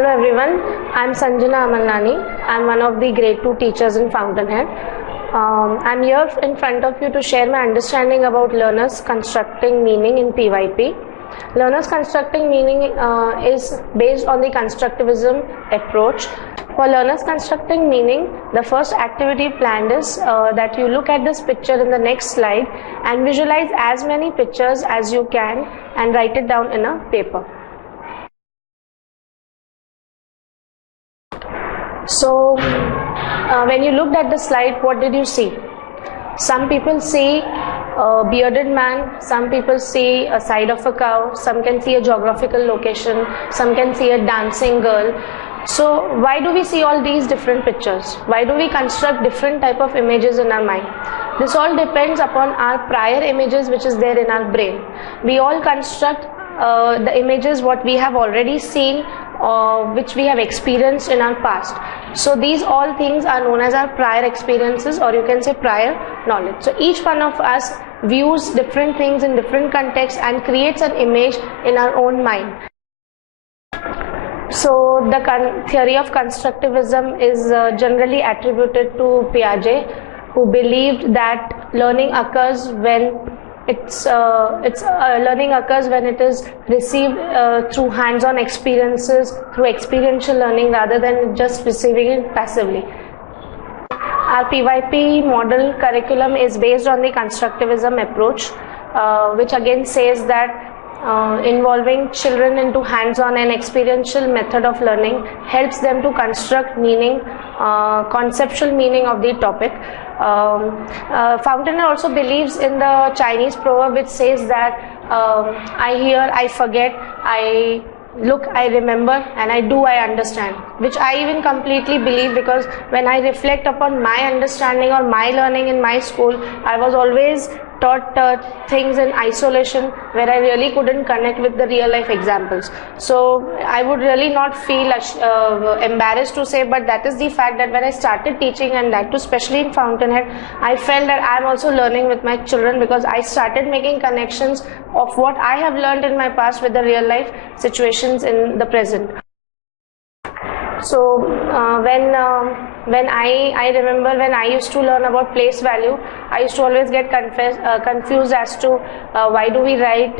Hello everyone, I am Sanjana Amalnani. I am one of the grade 2 teachers in Fountainhead. I am here in front of you to share my understanding about learners constructing meaning in PYP. Learners constructing meaning is based on the constructivism approach. For learners constructing meaning, the first activity planned is that you look at this picture in the next slide and visualize as many pictures as you can and write it down in a paper. So, when you looked at the slide, what did you see? Some people see a bearded man, some people see a side of a cow, some can see a geographical location, some can see a dancing girl. So, why do we see all these different pictures? Why do we construct different type of images in our mind? This all depends upon our prior images which is there in our brain. We all construct the images what we have already seen which we have experienced in our past. So these all things are known as our prior experiences, or you can say prior knowledge. So each one of us views different things in different contexts and creates an image in our own mind. So the theory of constructivism is generally attributed to Piaget, who believed that learning occurs when learning occurs when it is received through hands-on experiences, through experiential learning, rather than just receiving it passively. Our PYP model curriculum is based on the constructivism approach, which again says that involving children into hands-on and experiential method of learning helps them to construct meaning, conceptual meaning of the topic. Fountainhead also believes in the Chinese proverb which says that I hear, I forget, I look, I remember, and I do, I understand, which I even completely believe, because when I reflect upon my understanding or my learning in my school, I was always taught things in isolation where I really couldn't connect with the real life examples. So I would really not feel embarrassed to say, but that is the fact that when I started teaching, and that too especially in Fountainhead, I felt that I am also learning with my children, because I started making connections of what I have learned in my past with the real life situations in the present. So when I remember when I used to learn about place value, I used to always get confused as to why do we write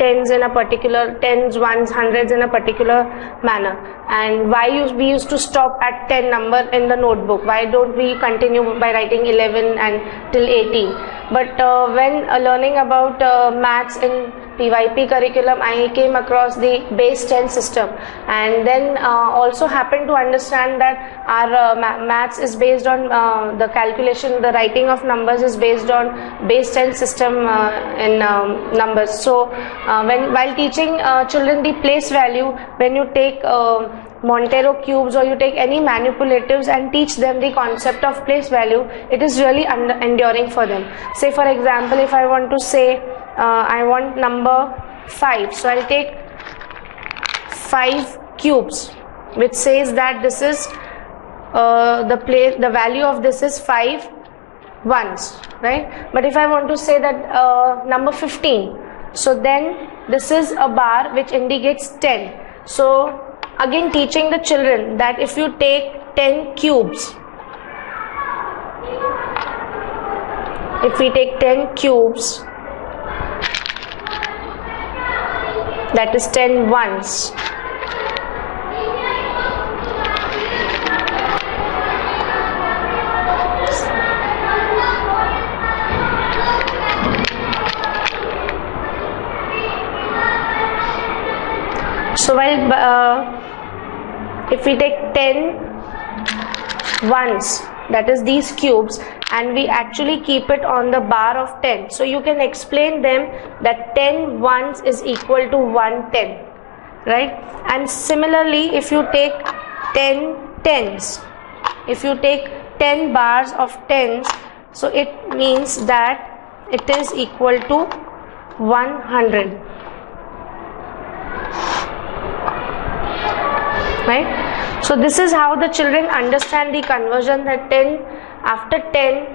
tens in a particular, tens, ones, hundreds in a particular manner, and why we used to stop at 10 number in the notebook. Why don't we continue by writing 11 and till 18? But when learning about maths in PYP curriculum, I came across the base 10 system, and then also happened to understand that our maths is based on the calculation, the writing of numbers is based on base 10 system in numbers. So while teaching children the place value, when you take Montero cubes or you take any manipulatives and teach them the concept of place value, it is really enduring for them. Say for example, if I want to say I want number 5, so I'll take 5 cubes, which says that this is the value of this is 5 ones, right? But if I want to say that number 15, so then this is a bar which indicates 10. So again teaching the children that if you take 10 cubes, if we take 10 cubes, that is 10 ones. So while if we take 10 ones, that is these cubes, and we actually keep it on the bar of 10, so you can explain them that 10 ones is equal to 110, right? And similarly, if you take 10 tens, if you take 10 bars of tens, so it means that it is equal to 100, right? So this is how the children understand the conversion, that 10, after 10,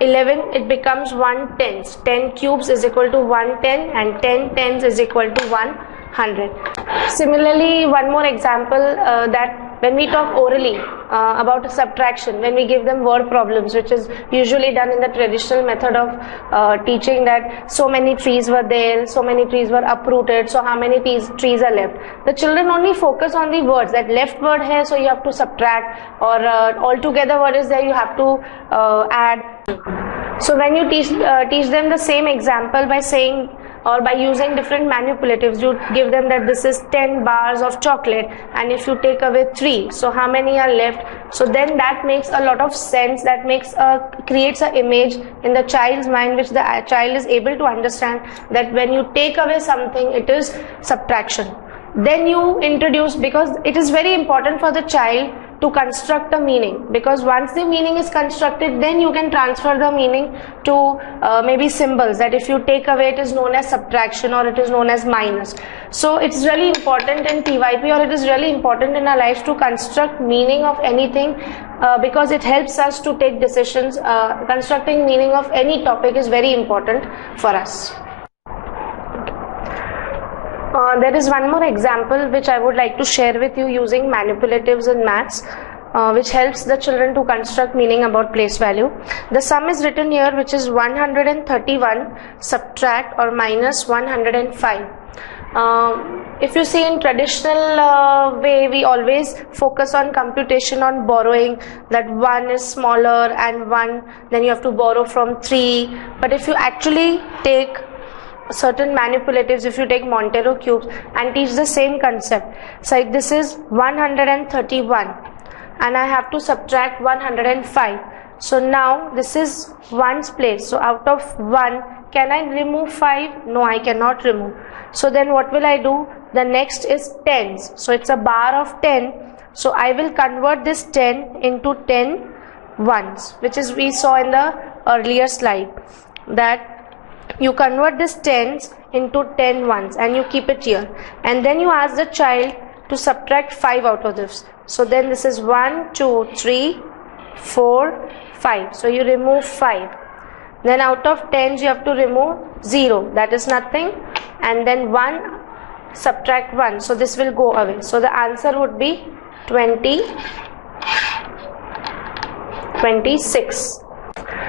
11, it becomes 1 tens. 10 cubes is equal to 1 10, and 10 tens is equal to 1 100. Similarly, one more example that when we talk orally about subtraction, when we give them word problems, which is usually done in the traditional method of teaching, that so many trees were there, so many trees were uprooted, so how many trees are left. The children only focus on the words, that left word here, so you have to subtract, or altogether word is there, you have to add. So when you teach them the same example by saying or by using different manipulatives, you give them that this is 10 bars of chocolate, and if you take away 3, so how many are left? So then that makes a lot of sense, that creates an image in the child's mind, which the child is able to understand, that when you take away something, it is subtraction. Then you introduce, because it is very important for the child to construct a meaning, because once the meaning is constructed, then you can transfer the meaning to maybe symbols, that if you take away, it is known as subtraction or it is known as minus. So it's really important in PYP, or it is really important in our lives, to construct meaning of anything, because it helps us to take decisions. Constructing meaning of any topic is very important for us. There is one more example which I would like to share with you using manipulatives in maths, which helps the children to construct meaning about place value. The sum is written here, which is 131 subtract or minus 105. If you see, in traditional way, we always focus on computation on borrowing, that 1 is smaller and 1, then you have to borrow from 3. But if you actually take certain manipulatives, if you take Montero cubes and teach the same concept, so this is 131 and I have to subtract 105. So now this is 1's place, so out of 1, can I remove 5? No, I cannot remove. So then what will I do? The next is tens, so it's a bar of 10, so I will convert this 10 into 10 ones, which is we saw in the earlier slide, that you convert this tens into 10 ones and you keep it here, and then you ask the child to subtract 5 out of this. So then this is 1, 2, 3, 4, 5, so you remove 5. Then out of tens you have to remove 0, that is nothing, and then 1, subtract 1, so this will go away. So the answer would be 26.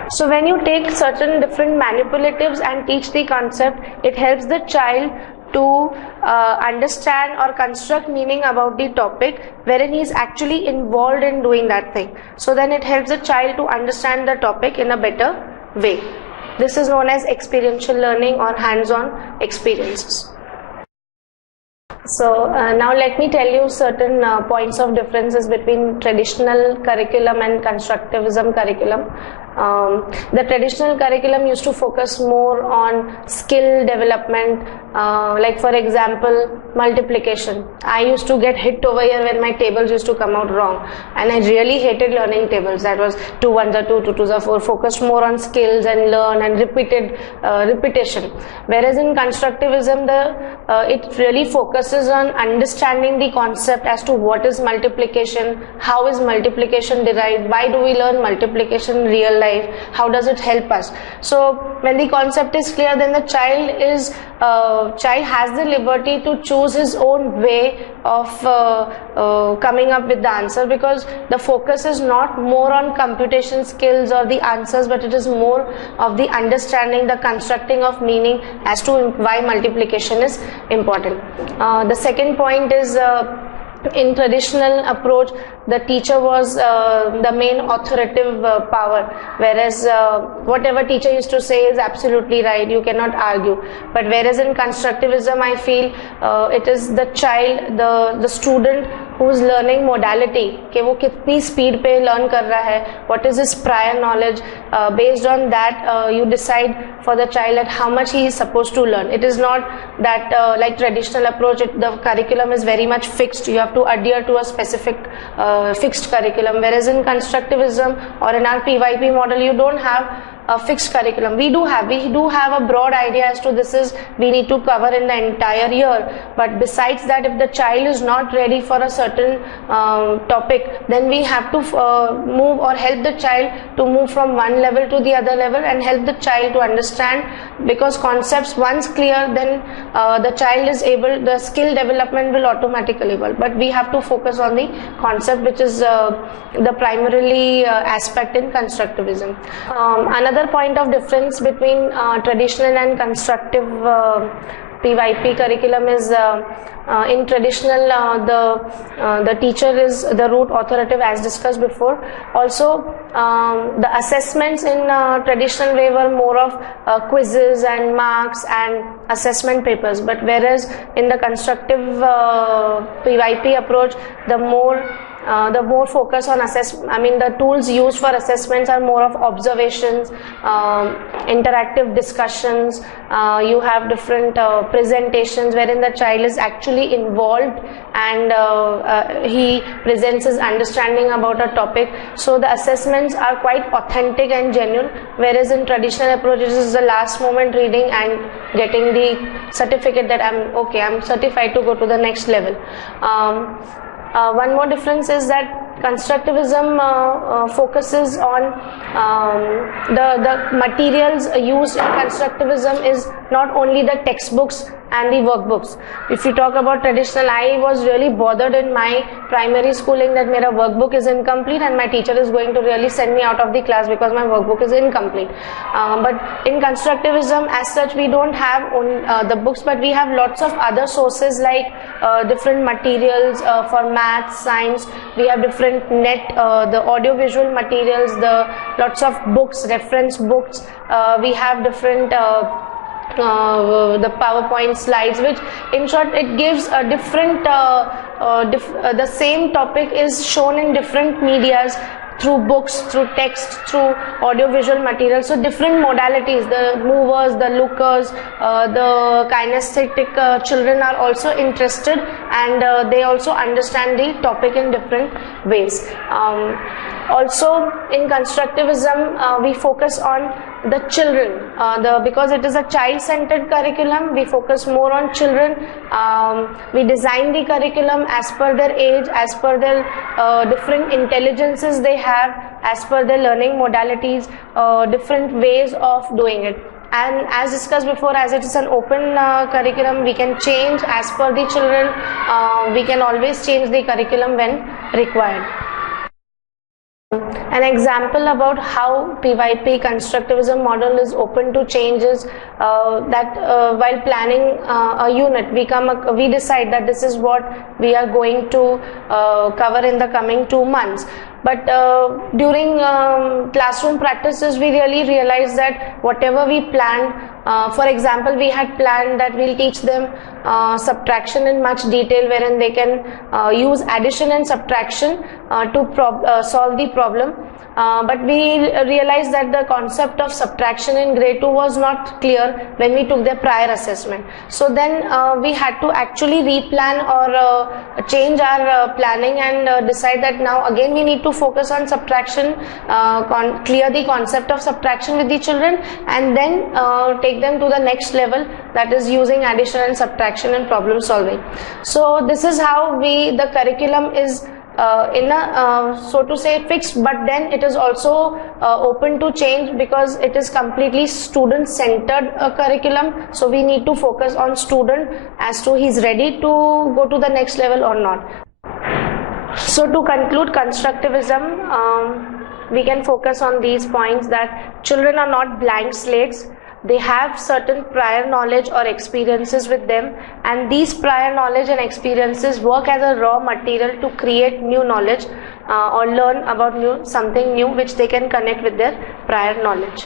So when you take certain different manipulatives and teach the concept, it helps the child to understand or construct meaning about the topic wherein he is actually involved in doing that thing. So then it helps the child to understand the topic in a better way. This is known as experiential learning or hands-on experiences. So now let me tell you certain points of differences between traditional curriculum and constructivism curriculum. The traditional curriculum used to focus more on skill development, like for example multiplication. I used to get hit over here when my tables used to come out wrong, and I really hated learning tables. That was 2 1s are 2, 2 2s are 4, focused more on skills and learn and repetition. Whereas in constructivism, it really focuses on understanding the concept as to what is multiplication, how is multiplication derived, why do we learn multiplication in real life, how does it help us. So when the concept is clear, then the child has the liberty to choose his own way of coming up with the answer, because the focus is not more on computation skills or the answers, but it is more of the understanding, the constructing of meaning as to why multiplication is important. The second point is, in traditional approach, the teacher was the main authoritative power, whereas whatever teacher used to say is absolutely right, you cannot argue. But whereas in constructivism, I feel it is the child, the student who is learning modality, कि वो कितनी speed पे learn कर रहा है, what is his prior knowledge. Based on that, you decide for the child at how much he is supposed to learn. It is not that like traditional approach, the curriculum is very much fixed. You have to adhere to a specific fixed curriculum. Whereas in constructivism or in our PYP model, you don't have a fixed curriculum. We do have a broad idea as to this is we need to cover in the entire year, but besides that, if the child is not ready for a certain topic, then we have to move or help the child to move from one level to the other level and help the child to understand, because concepts once clear, then the child is able, the skill development will automatically evolve. But we have to focus on the concept, which is the primarily aspect in constructivism. Another point of difference between traditional and constructive PYP curriculum is in traditional the teacher is the root authoritative, as discussed before. Also the assessments in traditional way were more of quizzes and marks and assessment papers, but whereas in the constructive PYP approach, the more focus on the tools used for assessments are more of observations, interactive discussions. You have different presentations wherein the child is actually involved and he presents his understanding about a topic. So the assessments are quite authentic and genuine, whereas in traditional approaches is the last moment reading and getting the certificate that I'm certified to go to the next level. One more difference is that constructivism focuses on the materials used in constructivism is not only the textbooks and the workbooks. If you talk about traditional, I was really bothered in my primary schooling that my workbook is incomplete and my teacher is going to really send me out of the class because my workbook is incomplete. But in constructivism as such, we don't have the books, but we have lots of other sources like different materials for maths, science. We have different the audio-visual materials, the lots of books, reference books. We have different the PowerPoint slides, which in short it gives a different the same topic is shown in different medias, through books, through text, through audio-visual materials. So different modalities, the movers, the lookers, the kinesthetic children are also interested, and they also understand the topic in different ways. Also in constructivism, we focus on the children, because it is a child-centered curriculum, we focus more on children. We design the curriculum as per their age, as per their different intelligences they have, as per their learning modalities, different ways of doing it. And as discussed before, as it is an open curriculum, we can change as per the children. We can always change the curriculum when required. An example about how PYP constructivism model is open to change is that while planning a unit, we decide that this is what we are going to cover in the coming 2 months. But during classroom practices, we really realized that whatever we planned, for example, we had planned that we'll teach them subtraction in much detail, wherein they can use addition and subtraction to solve the problem. But we realized that the concept of subtraction in grade 2 was not clear when we took their prior assessment. So then we had to actually replan or change our planning and decide that now again we need to focus on subtraction, clear the concept of subtraction with the children, and then take them to the next level, that is using addition and subtraction and problem solving. So this is how the curriculum is so to say fixed, but then it is also open to change because it is completely student centered curriculum. So we need to focus on student as to he's ready to go to the next level or not. So to conclude constructivism, we can focus on these points that children are not blank slates. They have certain prior knowledge or experiences with them, and these prior knowledge and experiences work as a raw material to create new knowledge or learn about something new which they can connect with their prior knowledge.